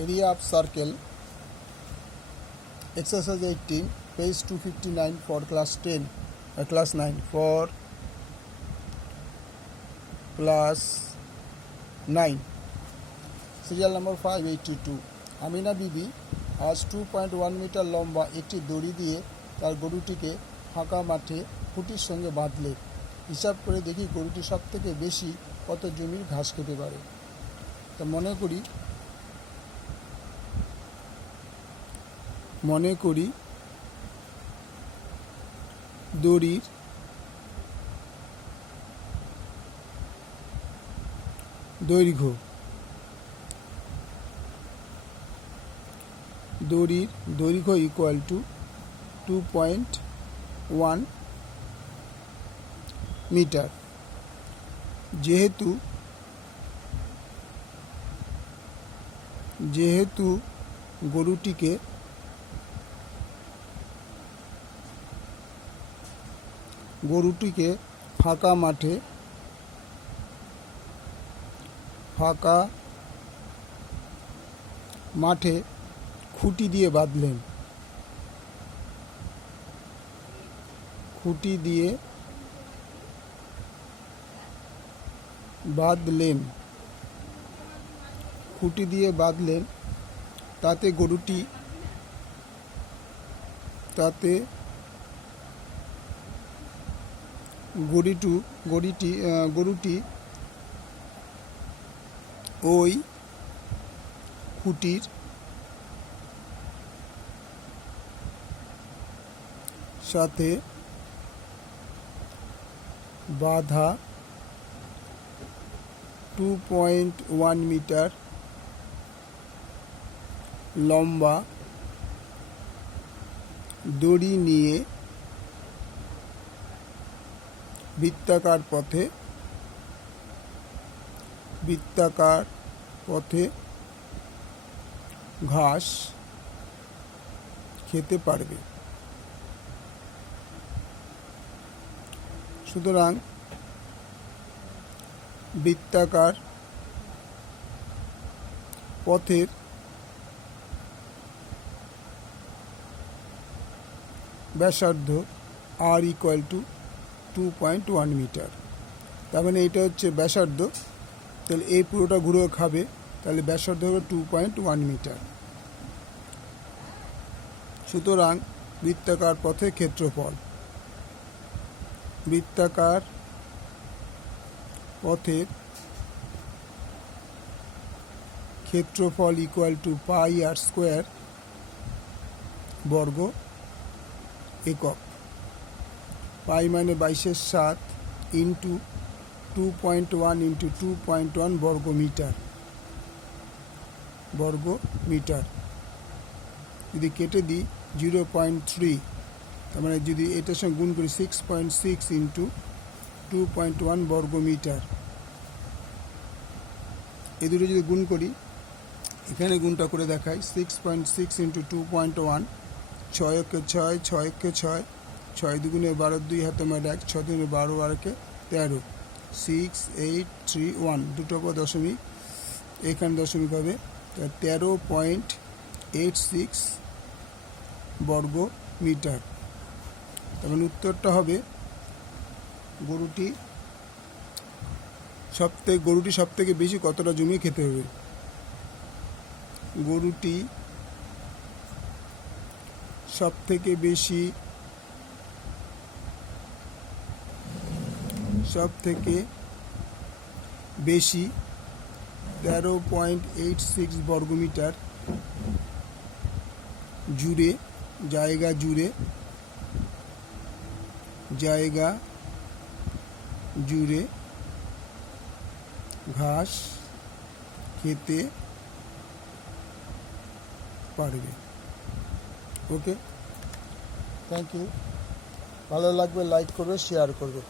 Area of circle, exercise 18, page 259 for class 9, for class 9, serial number 582. Amina বিবি আজ 2.1 metre লম্বা একটি দড়ি দিয়ে তার গরুটিকে ফাঁকা মাঠে খুঁটির সঙ্গে বাঁধলেন। হিসাব করে দেখি গরুটি সব থেকে বেশি কত জমির ঘাস খেতে পারে। তা মনে করি দড়ির দৈর্ঘ্য, ইকুয়াল টু 2.1 মিটার। যেহেতু গরুটিকে ফাঁকা মাঠে খুঁটি দিয়ে বাঁধলেন। তাতে গরুটি ওই খুঁটির সাথে বাঁধা 2.1 মিটার লম্বা দড়ি নিয়ে বৃত্তাকার পথে ঘাস খেতে পারবে। সুতরাং বৃত্তাকার পথের ব্যাসার্ধ আর ইকুয়াল টু 2.1 মিটার। তার মানে এটা হচ্ছে ব্যাসার্ধ, তাহলে এই পুরোটা ঘুরে খাবে, তাহলে ব্যাসার্ধ হবে 2.1 মিটার। সুতরাং বৃত্তাকার পথের ক্ষেত্রফল, equal to pi r square বর্গ একক। পাই মানে 22/7 ইন্টু 2.1 ইন্টু 2.1 বর্গ মিটার। যদি কেটে দিই 0.3, তার মানে যদি এটার সঙ্গে গুণ করি 6.6 ইন্টু 2.1 বর্গ মিটার, এই দুটো যদি গুণ করি, এখানে গুণটা করে দেখাই, 6.6 ইন্টু 2.1, 6 একে 6, 6 একে 6, 6 দুগুণে 12, 2 হাতে মার 1, 6 দুগুণে 12 আর একে 13, 6, 8, 3, 1, দুটো পর দশমিক, এখানে দশমিক হবে 13.86 বর্গ মিটার। তার মানে উত্তরটা হবে গরুটি সব থেকে বেশি কতটা জমি খেতে হবে। গরুটি সব থেকে বেশি 13.86 বর্গমিটার জায়গা জুড়ে ঘাস খেতে পারবে। ওকে, থ্যাংক ইউ। ভালো লাগবে লাইক করবে, শেয়ার করবে।